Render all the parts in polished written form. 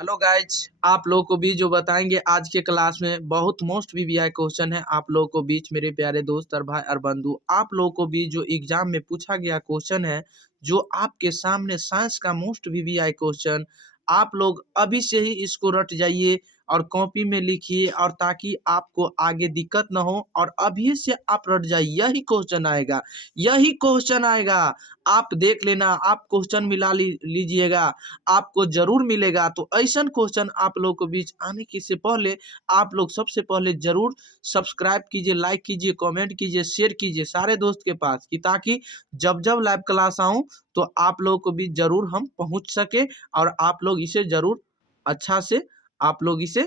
Hello guys, आप लोगों को भी जो बताएंगे आज के क्लास में बहुत मोस्ट वीवीआई क्वेश्चन है। आप लोगों को बीच मेरे प्यारे दोस्त और भाई और बंधु, आप लोगों को भी जो एग्जाम में पूछा गया क्वेश्चन है, जो आपके सामने साइंस का मोस्ट वीवीआई क्वेश्चन, आप लोग अभी से ही इसको रट जाइए और कॉपी में लिखिए, और ताकि आपको आगे दिक्कत ना हो। और अभी से आप रट जाइए, यही क्वेश्चन आएगा, यही क्वेश्चन आएगा। आप देख लेना, आप क्वेश्चन मिला लीजिएगा, आपको जरूर मिलेगा। तो ऐसा क्वेश्चन आप लोगों को बीच आने के से पहले आप लोग सबसे पहले जरूर सब्सक्राइब कीजिए, लाइक कीजिए, कमेंट कीजिए, शेयर कीजिए सारे दोस्त के पास, कि ताकि जब जब लाइव क्लास आऊं तो आप लोगों को भी जरूर हम पहुंच सके, और आप लोग इसे जरूर अच्छा से आप लोग इसे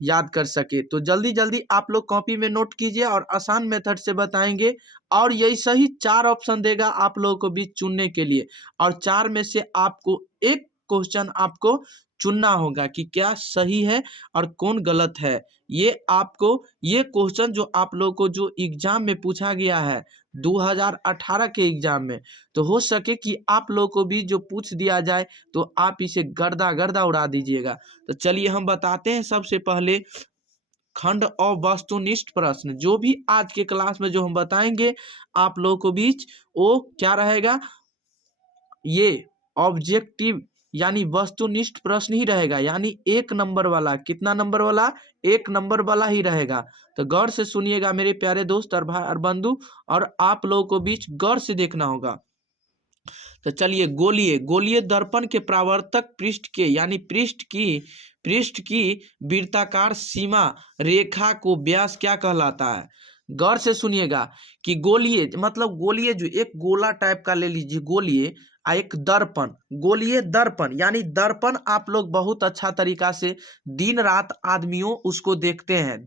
याद कर सके। तो जल्दी जल्दी आप लोग कॉपी में नोट कीजिए और आसान मेथड से बताएंगे, और यही सही 4 ऑप्शन देगा आप लोगों को भी चुनने के लिए, और 4 में से आपको एक क्वेश्चन आपको चुनना होगा कि क्या सही है और कौन गलत है। ये क्वेश्चन जो आप लोगों को जो एग्जाम में पूछा गया है 2018 के एग्जाम में, तो हो सके कि आप लोगों को भी जो पूछ दिया जाए तो आप इसे गर्दा गर्दा उड़ा दीजिएगा। तो चलिए हम बताते हैं सबसे पहले खंड और वस्तुनिष्ठ प्रश्न, जो भी आज के क्लास में जो हम बताएंगे आप लोगों को बीच, वो क्या रहेगा, ये ऑब्जेक्टिव यानी वस्तुनिष्ठ प्रश्न ही रहेगा, यानी 1 नंबर वाला। कितना नंबर वाला? 1 नंबर वाला ही रहेगा। तो गौर से सुनिएगा मेरे प्यारे दोस्त और भाई और बंधु, और आप लोगों को बीच गौर से देखना होगा। तो चलिए, गोलीय दर्पण के परावर्तक पृष्ठ के यानी पृष्ठ की वृत्ताकार सीमा रेखा को व्यास क्या कहलाता है? गौर से सुनिएगा कि गोलीय मतलब गोलीय, जो एक गोला टाइप का ले लीजिए गोलीय, एक दर्पण, गोलीय दर्पण यानी दर्पण आप लोग बहुत अच्छा तरीका से दिन रात आदमियों उसको देखते हैं।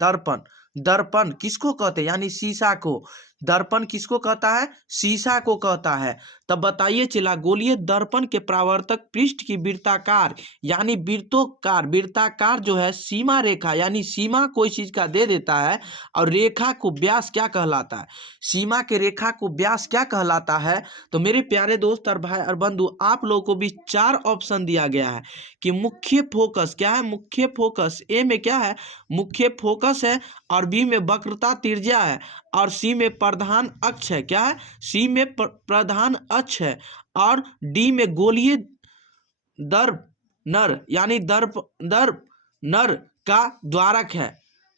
दर्पण किसको कहते हैं? यानी शीशा को। दर्पण किसको कहता है? शीशा को कहता है। तब बताइए चला, गोलीय दर्पण के परावर्तक पृष्ठ की वृत्ताकार यानी वृत्ताकार जो है सीमा रेखा, यानी सीमा कोई चीज का दे देता है, और रेखा को व्यास क्या कहलाता है? सीमा के रेखा को व्यास क्या कहलाता है? तो मेरे प्यारे दोस्त और भाई और बंधु, आप लोगों को भी 4 ऑप्शन दिया गया है कि मुख्य फोकस क्या है? मुख्य फोकस ए में क्या है? मुख्य फोकस है, और बी में वक्रता त्रिज्या है, और सी में प्रधान अक्ष है। क्या है? सी में प्रधान अक्ष है, और डी में गोलीय दर्प नर यानी दर्प नर का द्वारक है।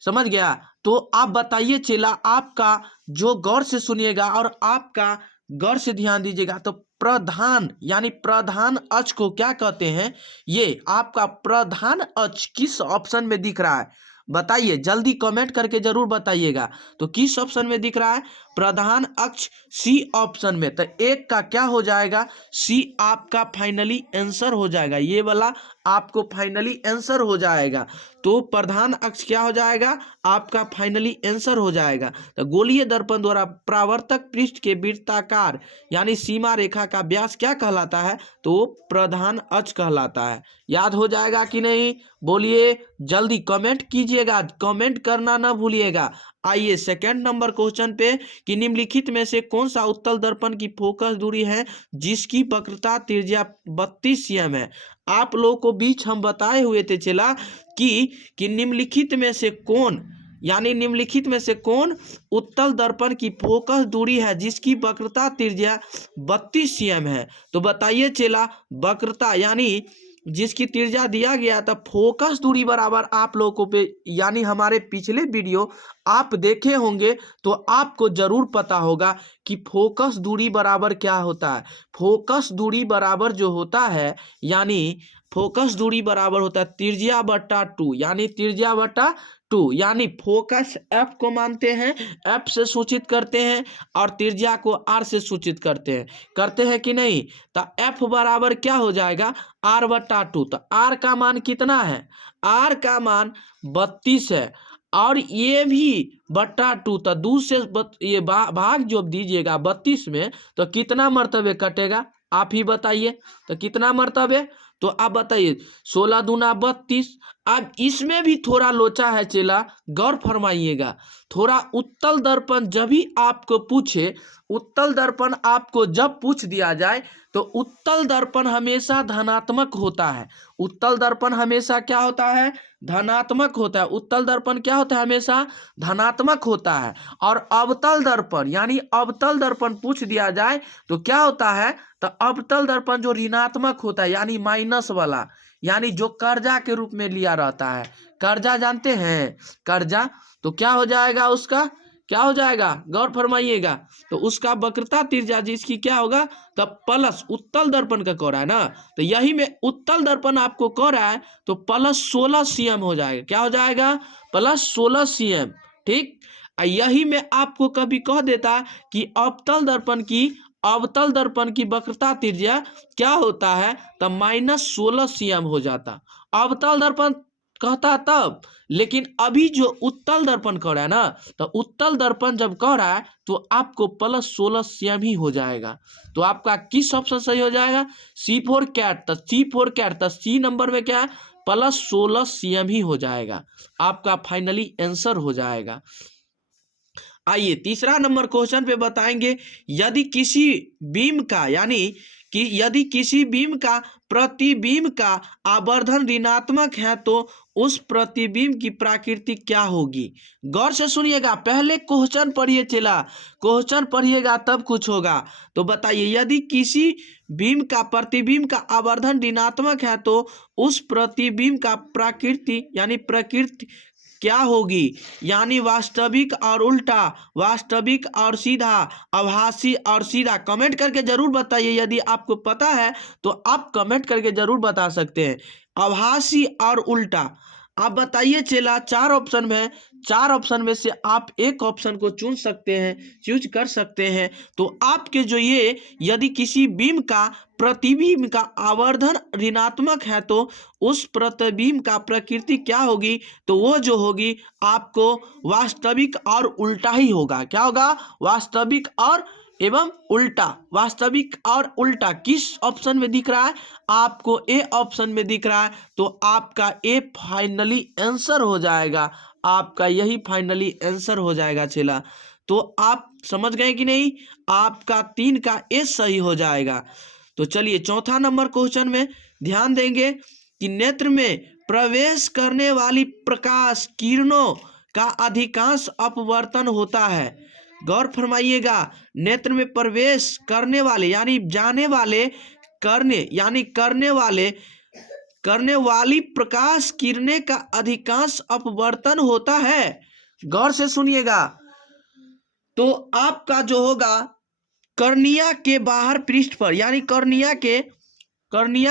समझ गया? तो आप बताइए चेला, आपका जो गौर से सुनिएगा और आपका गौर से ध्यान दीजिएगा, तो प्रधान यानी प्रधान अक्ष को क्या कहते हैं? ये आपका प्रधान अक्ष किस ऑप्शन में दिख रहा है? बताइए, जल्दी कमेंट करके जरूर बताइएगा। तो किस ऑप्शन में दिख रहा है प्रधान अक्ष? सी ऑप्शन में। तो एक का क्या हो जाएगा? सी आपका फाइनली आंसर हो जाएगा, ये वाला आपको फाइनली आंसर हो जाएगा। तो प्रधान अक्ष क्या हो जाएगा? आपका फाइनली आंसर हो जाएगा। तो गोलीय दर्पण द्वारा परावर्तक पृष्ठ के वृत्ताकार यानी सीमा रेखा का व्यास क्या कहलाता है? तो प्रधान अक्ष कहलाता है। याद हो जाएगा कि नहीं? बोलिए, जल्दी कमेंट कीजिएगा, कमेंट करना ना भूलिएगा। आइए सेकंड नंबर क्वेश्चन पे, कि निम्नलिखित में से कौन सा उत्तल दर्पण की फोकस दूरी है जिसकी वक्रता त्रिज्या 32 cm है? आप लोगों को बीच हम बताए हुए थे चला कि निम्नलिखित में से कौन, यानी निम्नलिखित में से कौन उत्तल दर्पण की फोकस दूरी है जिसकी वक्रता त्रिज्या 32 cm है? तो बताइए चला, वक्रता यानी जिसकी त्रिज्या दिया गया था, फोकस दूरी बराबर आप लोगों को पे, यानी हमारे पिछले वीडियो आप देखे होंगे तो आपको जरूर पता होगा कि फोकस दूरी बराबर क्या होता है। फोकस दूरी बराबर जो होता है, यानी फोकस दूरी बराबर होता है त्रिज्या बट्टा 2, यानी त्रिज्या बट्टा 2, यानी फोकस एफ को मानते हैं, एफ से सूचित करते हैं, और त्रिज्या को आर से सूचित करते हैं कि नहीं? तो एफ बराबर क्या हो जाएगा? आर बट्टा 2। तो आर का मान कितना है? आर का मान 32 है, और ये भी बट्टा 2। तो 2 से ये भाग जो दीजिएगा 32 में, तो कितना मर्तबे कटेगा? आप ही बताइए, तो कितना मर्तबे? तो आप बताइए, 16 दूना 32। अब इसमें भी थोड़ा लोचा है चेला, गौर फरमाइएगा। थोड़ा उत्तल दर्पण जब भी आपको पूछे, उत्तल दर्पण आपको जब पूछ दिया जाए, तो उत्तल दर्पण हमेशा धनात्मक होता है। उत्तल दर्पण हमेशा क्या होता है? धनात्मक होता है। उत्तल दर्पण क्या होता है? हमेशा धनात्मक होता है। और अवतल दर्पण यानी अवतल दर्पण पूछ दिया जाए तो क्या होता है? तो अवतल दर्पण जो ऋणात्मक होता है यानी माइनस वाला, यानी जो कर्जा के रूप में लिया रहता है। कर्जा जानते हैं? कर्जा तो क्या हो जाएगा? उसका क्या हो जाएगा? गौर फरमाइएगा। तो उसका वक्रता त्रिज्या जिसकी क्या होगा? तब प्लस उत्तल दर्पण का कह रहा है ना, तो यही में उत्तल दर्पण आपको कह रहा है तो प्लस 16 cm हो जाएगा। क्या हो जाएगा? Plus 16 cm। ठीक। यही में आपको कभी कह देता कि अवतल दर्पण की वक्रता त्रिज्या क्या होता है? तब माइनस 16 cm हो जाता। अवतल दर्पण कहता तब, लेकिन अभी जो उत्तल दर्पण कह रहा है ना, तो उत्तल दर्पण जब कह रहा है तो आपको प्लस 16 cm ही हो जाएगा। तो आपका किस ऑप्शन सही हो जाएगा? C4 cat. तो C4 कैट, तो C नंबर में क्या है? प्लस 16 cm ही हो जाएगा। आपका फाइनली आंसर हो जाएगा। आइए तीसरा नंबर क्वेश्चन पे बताएंगे, यदि किसी बीम का यानी कि यदि किसी बीम का प्रतिबिंब का आवर्धन ऋणात्मक है तो उस प्रतिबिंब की प्रकृति क्या होगी? गौर से सुनिएगा, पहले क्वेश्चन पढ़िए चला, क्वेश्चन पढ़िएगा तब कुछ होगा। तो बताइए, यदि किसी बीम का प्रतिबिंब का आवर्धन ऋणात्मक है तो उस प्रतिबिंब का प्रकृति यानी प्रकृति क्या होगी? यानी वास्तविक और उल्टा, वास्तविक और सीधा, आभासी और सीधा। कमेंट करके जरूर बताइए, यदि आपको पता है तो आप कमेंट करके जरूर बता सकते हैं। आभासी और उल्टा आप बताइए चला। चार ऑप्शन में, चार ऑप्शन में से आप एक ऑप्शन को चुन सकते हैं, चूज कर सकते हैं। तो आपके जो ये यदि किसी बीम का प्रतिबिंब का आवर्धन ऋणात्मक है तो उस प्रतिबिंब का प्रकृति क्या होगी? तो वो जो होगी आपको वास्तविक और उल्टा ही होगा। क्या होगा? वास्तविक और एवं उल्टा। वास्तविक और उल्टा किस ऑप्शन में दिख रहा है? आपको ए ऑप्शन में दिख रहा है। तो आपका ए फाइनली आंसर हो जाएगा। आपका यही फाइनली आंसर हो जाएगा चला। तो आप समझ गए कि नहीं? आपका 3 का ए सही हो जाएगा। तो चलिए चौथा नंबर क्वेश्चन में ध्यान देंगे कि नेत्र में प्रवेश करने वाली प्रकाश किरणों का अधिकांश अपवर्तन होता है। गौर फरमाइएगा, नेत्र में प्रवेश करने वाले यानी जाने वाले, करने वाली प्रकाश किरणें का अधिकांश अपवर्तन होता है। गौर से सुनिएगा। तो आपका जो होगा कर्निया के बाहर पृष्ठ पर यानी कर्निया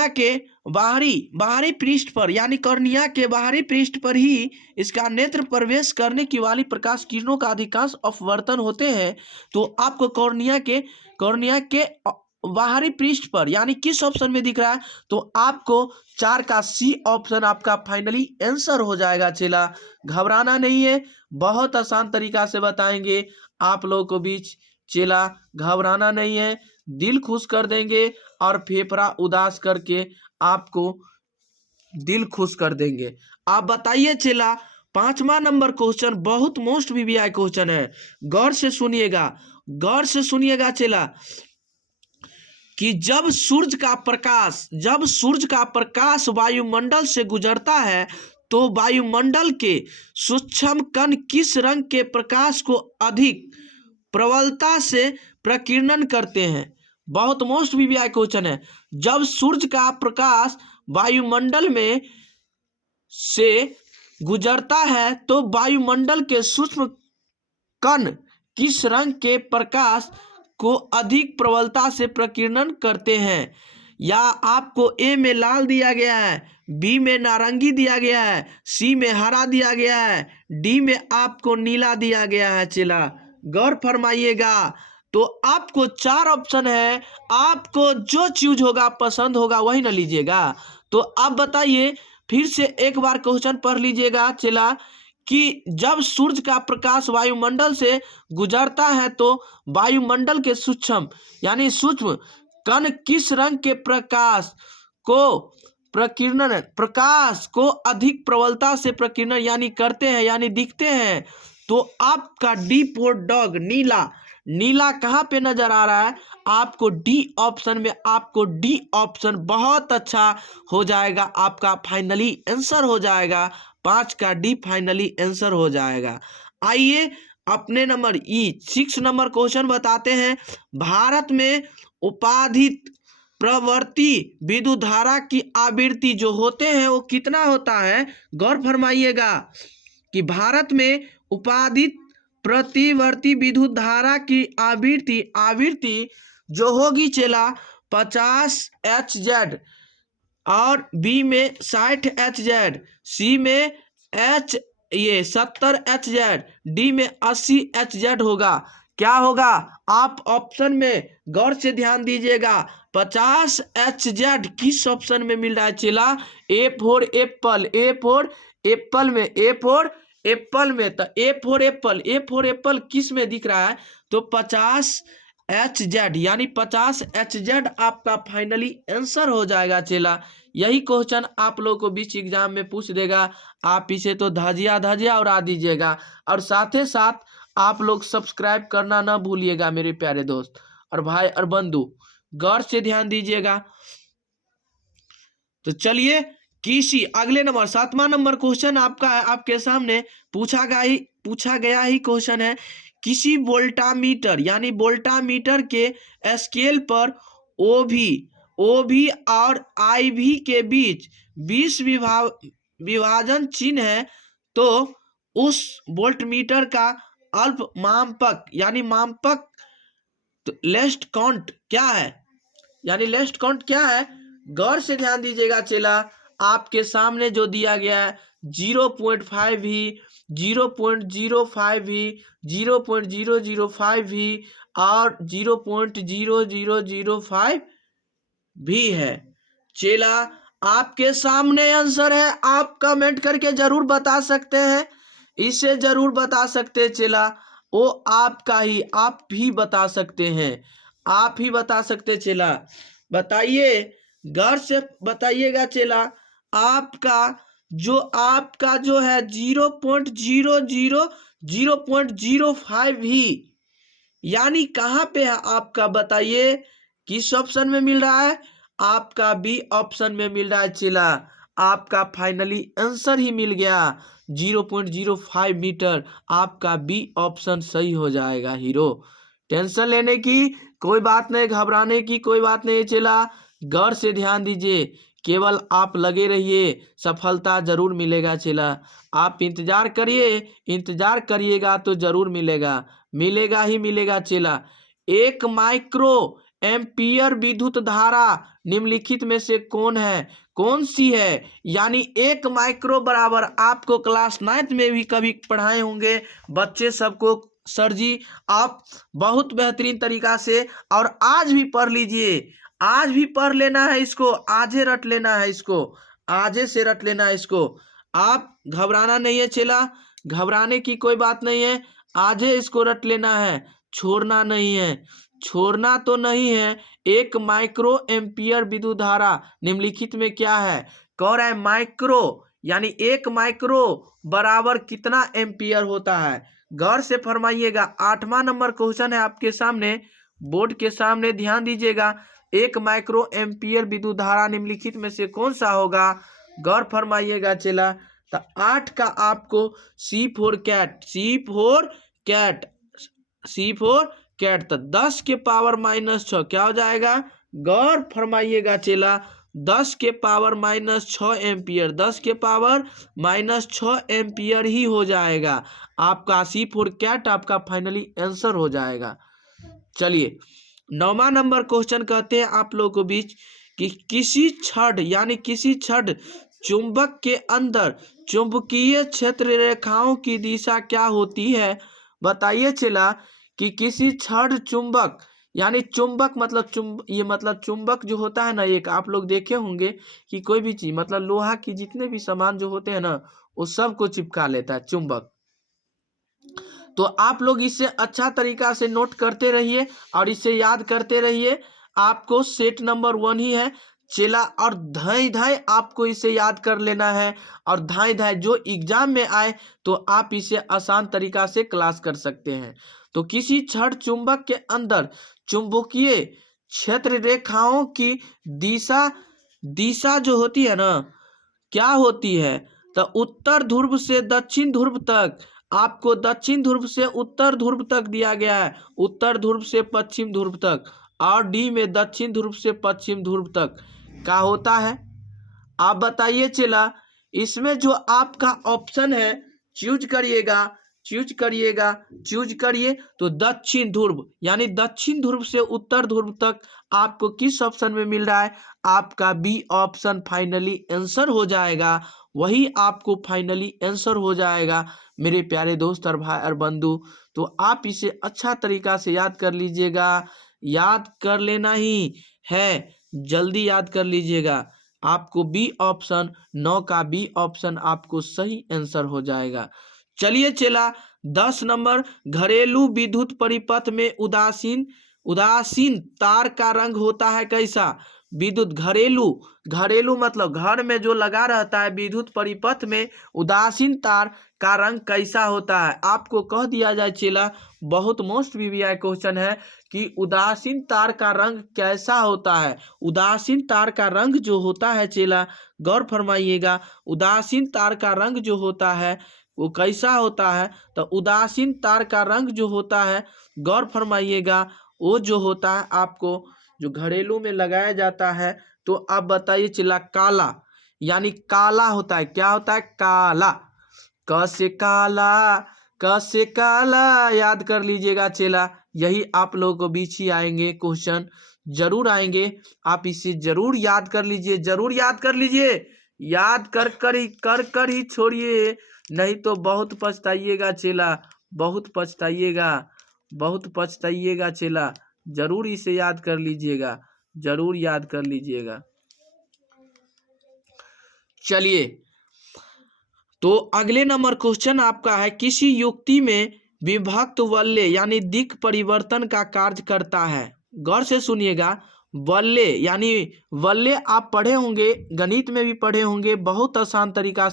के बाहरी पृष्ठ पर यानी कर्निया के बाहरी पृष्ठ पर ही इसका नेत्र प्रवेश करने की वाली प्रकाश किरणों का अधिकांश अपवर्तन होते हैं। तो आपको कर्निया के बाहरी पृष्ठ पर यानी किस ऑप्शन में दिख रहा है? तो आपको 4 का सी ऑप्शन आपका फाइनली आंसर हो जाएगा चला। घबराना नहीं है, बहुत आसान तरीका से बताएंगे आप लोगों को बीच चला। घबराना नहीं है, दिल खुश कर देंगे और फेफड़ा उदास करके आपको दिल खुश कर देंगे। आप बताइए चला, 5वां नंबर क्वेश्चन बहुत मोस्ट वीवीआई क्वेश्चन है। गौर से सुनिएगा चला कि जब सूर्य का प्रकाश वायुमंडल से गुजरता है तो वायुमंडल के सूक्ष्म कण किस रंग के प्रकाश को अधिक प्रबलता से प्रकीर्णन करते हैं? बहुत मोस्ट वीवीआई क्वेश्चन है। जब सूर्य का प्रकाश वायुमंडल में से गुजरता है तो वायुमंडल के सूक्ष्म कण किस रंग के प्रकाश को अधिक प्रबलता से प्रकीर्णन करते हैं? या आपको ए में लाल दिया गया है, बी में नारंगी दिया गया है, सी में हरा दिया गया है, डी में आपको नीला दिया गया है चला। गौर फरमाइएगा। तो आपको 4 ऑप्शन है, आपको जो चूज होगा पसंद होगा वही ना लीजिएगा। तो आप बताइए, फिर से एक बार क्वेश्चन पढ़ लीजिएगा चला कि जब सूर्य का प्रकाश वायुमंडल से गुजरता है तो वायुमंडल के सूक्ष्म कण किस रंग के प्रकाश को अधिक प्रबलता से प्रकीर्णन यानी करते हैं यानी दिखते हैं? तो आपका डी फॉर डॉग नीला, नीला कहाँ पे नजर आ रहा है? आपको डी ऑप्शन में, आपको डी ऑप्शन बहुत अच्छा हो जाएगा, आपका फाइनली आंसर हो जाएगा। 5 का डी फाइनली आंसर हो जाएगा। आइए अपने नंबर 6 नंबर क्वेश्चन बताते हैं। भारत में उपाधित प्रवर्ती विद्युत धारा की आवृत्ति जो होते हैं वो कितना होता है? गौर फरमाइएगा कि भारत में उपाधित प्रतिवर्ती विद्युत धारा की आवृत्ति जो होगी चला 50 Hz, और बी में 60 Hz, सी में 70 Hz, डी में 80 Hz होगा। क्या होगा? आप ऑप्शन में गौर से ध्यान दीजिएगा। 50 Hz किस ऑप्शन में मिल रहा है चला? A for Apple, A for Apple में, ए फॉर एप्पल में। तो ए फॉर एप्पल किस में दिख रहा है? तो 50 Hz, यानी 50 Hz आपका फाइनली आंसर हो जाएगा चला। यही क्वेश्चन आप लोगों को बीच एग्जाम में पूछ देगा। आप इसे तो धजिया उड़ा दीजिएगा, और साथ ही साथ आप लोग सब्सक्राइब करना ना भूलिएगा मेरे प्यारे दोस्त और भाई और बंधु, गौर से ध्यान दीजिएगा। तो चलिए किसी अगले नंबर 7वां नंबर क्वेश्चन आपका है, आपके सामने पूछा गया ही क्वेश्चन है। किसी वोल्टामीटर यानी वोल्टामीटर के स्केल पर ओभी और IV के बीच 20 विभाजन चिन्ह है, तो उस वोल्टमीटर का अल्प मापक यानी मापक लेस्ट काउंट क्या है? यानी लेस्ट काउंट क्या है? गौर से ध्यान दीजिएगा चला। आपके सामने जो दिया गया है 0.5 भी, 0.05 भी, 0.005 भी और 0.0005 भी है चेला। आपके सामने आंसर है, आप कमेंट करके जरूर बता सकते हैं, इसे जरूर बता सकते हैं चेला। वो आपका ही, आप भी बता सकते हैं, आप ही बता सकते चेला। बताइए, गौर से बताइएगा चेला। आपका जो है 0.05 ही, यानी कहाँ पे है आपका? बताइए किस ऑप्शन में मिल रहा है? आपका बी ऑप्शन में मिल रहा है चेला। आपका फाइनली आंसर ही मिल गया 0.05 मीटर। आपका बी ऑप्शन सही हो जाएगा हीरो। टेंशन लेने की कोई बात नहीं, घबराने की कोई बात नहीं चेला। गौर से ध्यान दीजिए, केवल आप लगे रहिए, सफलता जरूर मिलेगा चेला। आप इंतजार करिएगा तो जरूर मिलेगा, मिलेगा ही मिलेगा चेला। 1 माइक्रो एम्पियर विद्युत धारा निम्नलिखित में से कौन सी है? यानी 1 माइक्रो बराबर, आपको क्लास 9th में भी कभी पढ़ाए होंगे बच्चे सबको। सर जी आप बहुत बेहतरीन तरीका से, और आज भी पढ़ लीजिए, आज भी पढ़ लेना है इसको, आजे रट लेना है इसको, आजे से रट लेना है इसको। आप घबराना नहीं है चेला, घबराने की कोई बात नहीं है, आजे इसको रट लेना है, छोड़ना नहीं है, छोड़ना तो नहीं है। 1 माइक्रो एम्पियर विद्युत धारा निम्नलिखित में क्या है? कह रहा है माइक्रो, यानी 1 माइक्रो बराबर कितना एम्पियर होता है? गौर से फरमाइएगा। 8वां नंबर क्वेश्चन है आपके सामने, बोर्ड के सामने, ध्यान दीजिएगा। 1 माइक्रो एम्पियर विद्युत धारा निम्नलिखित में से कौन सा होगा? गौर फरमाइएगा चला। तो 8 का आपको C4 कैट, तो 10 के पावर -6 क्या हो जाएगा? गौर फरमाइएगा चेला। 10 के पावर -6 एम्पियर, 10 के पावर -6 एम्पियर ही हो जाएगा। आपका C4 कैट आपका फाइनली आंसर हो जाएगा। चलिए 9वां नंबर क्वेश्चन कहते हैं आप लोगों को बीच कि किसी छड़ चुंबक के अंदर चुंबकीय क्षेत्र रेखाओं की दिशा क्या होती है? बताइए चला कि किसी छड़ चुंबक, यानी चुंबक मतलब ये मतलब चुंबक जो होता है ना, एक आप लोग देखे होंगे कि कोई भी चीज मतलब लोहा की जितने भी सामान जो होते हैं ना, वो सब को चिपका लेता है चुंबक। तो आप लोग इसे अच्छा तरीका से नोट करते रहिए और इसे याद करते रहिए। आपको सेट नंबर 1 ही है चेला, और धाई आपको इसे याद कर लेना है, और धाई जो एग्जाम में आए तो आप इसे आसान तरीका से क्लास कर सकते हैं। तो किसी छड़ चुंबक के अंदर चुंबकीय क्षेत्र रेखाओं की दिशा दिशा जो होती है ना, क्या होती है? तो उत्तर ध्रुव से दक्षिण ध्रुव तक, आपको दक्षिण ध्रुव से उत्तर ध्रुव तक दिया गया है, उत्तर ध्रुव से पश्चिम ध्रुव तक, और डी में दक्षिण ध्रुव से पश्चिम ध्रुव तक का होता है। आप बताइए चला, इसमें जो आपका ऑप्शन है चूज करिएगा, चूज करिएगा, चूज करिए। तो दक्षिण ध्रुव यानी दक्षिण ध्रुव से उत्तर ध्रुव तक आपको किस ऑप्शन में मिल रहा है? आपका बी ऑप्शन फाइनली आंसर हो जाएगा, वही आपको फाइनली आंसर हो जाएगा मेरे प्यारे दोस्त और भाई और बंधु। तो आप इसे अच्छा तरीका से याद कर लीजिएगा, याद कर लेना ही है, जल्दी याद कर लीजिएगा। आपको बी ऑप्शन 9 का बी ऑप्शन आपको सही आंसर हो जाएगा। चलिए चला 10 नंबर, घरेलू विद्युत परिपथ में उदासीन तार का रंग होता है कैसा? विद्युत घरेलू मतलब घर में जो लगा रहता है, विद्युत परिपथ में उदासीन तार का रंग कैसा होता है? आपको कह दिया जाए चेला, बहुत मोस्ट वीवीआई क्वेश्चन है कि उदासीन तार का रंग कैसा होता है। उदासीन तार का रंग जो होता है चेला, गौर फरमाइएगा, उदासीन तार का रंग जो होता है वो कैसा होता है? तो उदासीन तार का रंग जो होता है, गौर फरमाइएगा, वो जो होता है आपको जो घरेलू में लगाया जाता है, तो आप बताइए चला, काला, यानी काला होता है। क्या होता है? काला। कैसे काला, कैसे काला, याद कर लीजिएगा चेला, यही आप लोगों को बीच ही आएंगे क्वेश्चन, जरूर आएंगे। आप इसे जरूर याद कर लीजिए, जरूर याद कर लीजिए, याद कर ही छोड़िए, नहीं तो बहुत पछताइएगा चेला, बहुत पछताइएगा, बहुत पछताइएगा चेला। जरूर इसे याद कर लीजिएगा, जरूर याद कर लीजिएगा। चलिए, तो अगले नंबर क्वेश्चन आपका है, किसी युक्ति में विभक्त वल्य यानी दिक् परिवर्तन का कार्य करता है। गौर से सुनिएगा, वल्य यानी वल्य आप पढ़े होंगे, गणित में भी पढ़े होंगे, बहुत आसान तरीका